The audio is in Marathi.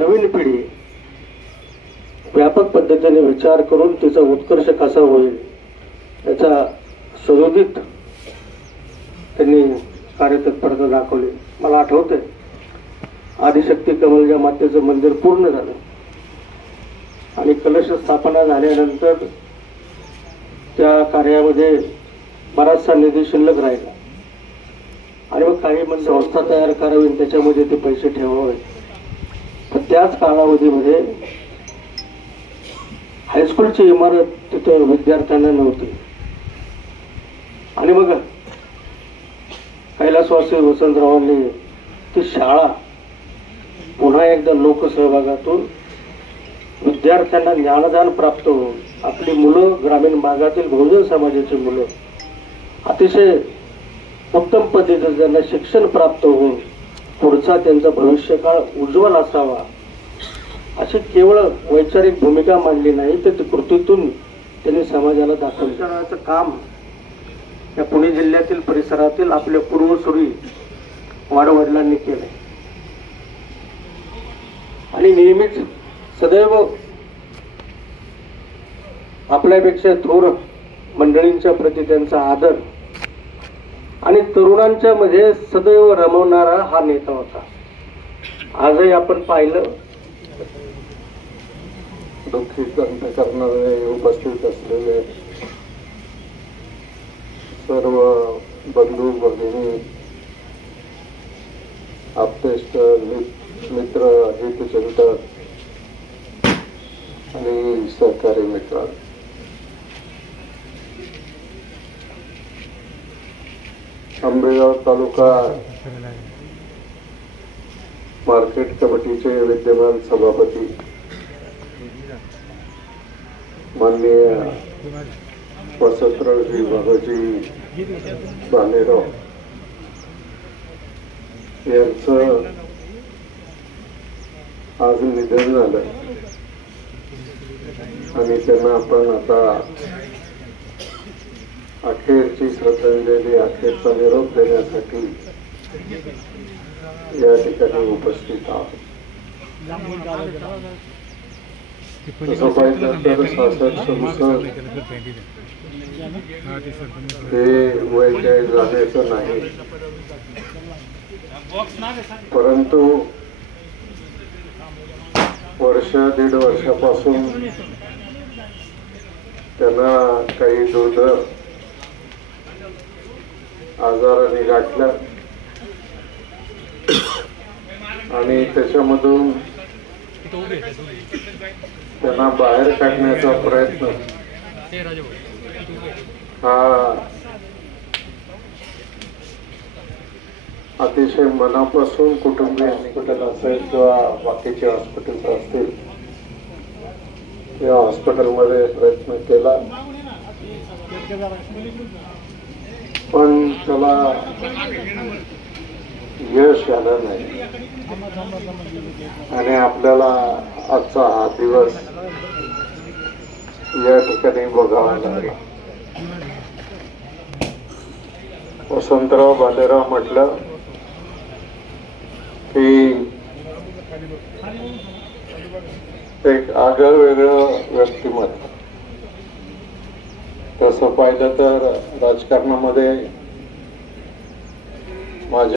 नवीन पिढी व्यापक पद्धतीने विचार करून तिचा उत्कर्ष कसा होईल याचा सदोदित त्यांनी कार्यतत्परता दाखवली। मला आठवतंय आदिशक्ती कमलच्या मातेचं मंदिर पूर्ण झालं आणि कलश स्थापना झाल्यानंतर त्या कार्यामध्ये बराचसा निधी शिल्लक राहिला आणि मग काही संस्था तयार करावी आणि त्याच्यामध्ये ते पैसे ठेवावे। तर त्याच कालावधीमध्ये हायस्कूलची इमारत तिथं विद्यार्थ्यांना नव्हती आणि मग कैलासवासी वसंतरावांनी ती शाळा पुन्हा एकदा लोकसहभागातून विद्यार्थ्यांना ज्ञानदान प्राप्त होऊन आपली मुलं ग्रामीण भागातील बहुजन समाजाची मुलं अतिशय उत्तम पद्धतीने त्यांना शिक्षण प्राप्त होऊन पुढचा त्यांचा भविष्यकाळ उज्ज्वल असावा अशी केवळ वैचारिक भूमिका मांडली नाही तर ती कृतीतून त्यांनी समाजाला दाखवण्याचं काम या पुणे जिल्ह्यातील परिसरातील आपल्या पूर्वसुरी वाडवडिलांनी केलंय आणि नेहमीच सदैव आपल्यापेक्षा थोर मंडळींच्या प्रती त्यांचा आदर आणि तरुणांच्या मध्ये सदैव रमवणारा हा नेता होता। आजही आपण पाहिलं दुःखी करणारे उपस्थित असलेले सर्व बंधू भगिनी आप्तेष्ट मित्र हितचिंतक आणि सहकारी मित्र आंबेगाव तालुका मार्केट कमिटीचे विद्यमान सभापती माननीय वसंतरावजी बाबाजी बालेराव यांचं आज निधन झालं आणि त्यांना आपण आता अखेरची श्रद्धांजली अखेरचा निरोप देण्यासाठी या ठिकाणी उपस्थित आहोत। तसं पाहिलं तर 66-67 हे वय काही झाल्याचं नाही, परंतु वर्ष दीड वर्षापासून त्यांना काही दुर्धर आजाराने गाठल्या आणि त्याच्यामधून त्यांना बाहेर काढण्याचा प्रयत्न हा अतिशय मनापासून कुटुंबीय हॉस्पिटल असेल किंवा बाकीचे हॉस्पिटल्स असतील या हॉस्पिटलमध्ये प्रयत्न केला पण त्याला यश आलं नाही आणि आपल्याला आजचा हा दिवस या ठिकाणी बघावा लागला। वसंतराव बालेराव म्हटलं की एक आगळं वेगळं व्यक्तिमत्व। तसं पाहिलं तर राजकारणामध्ये माझ्या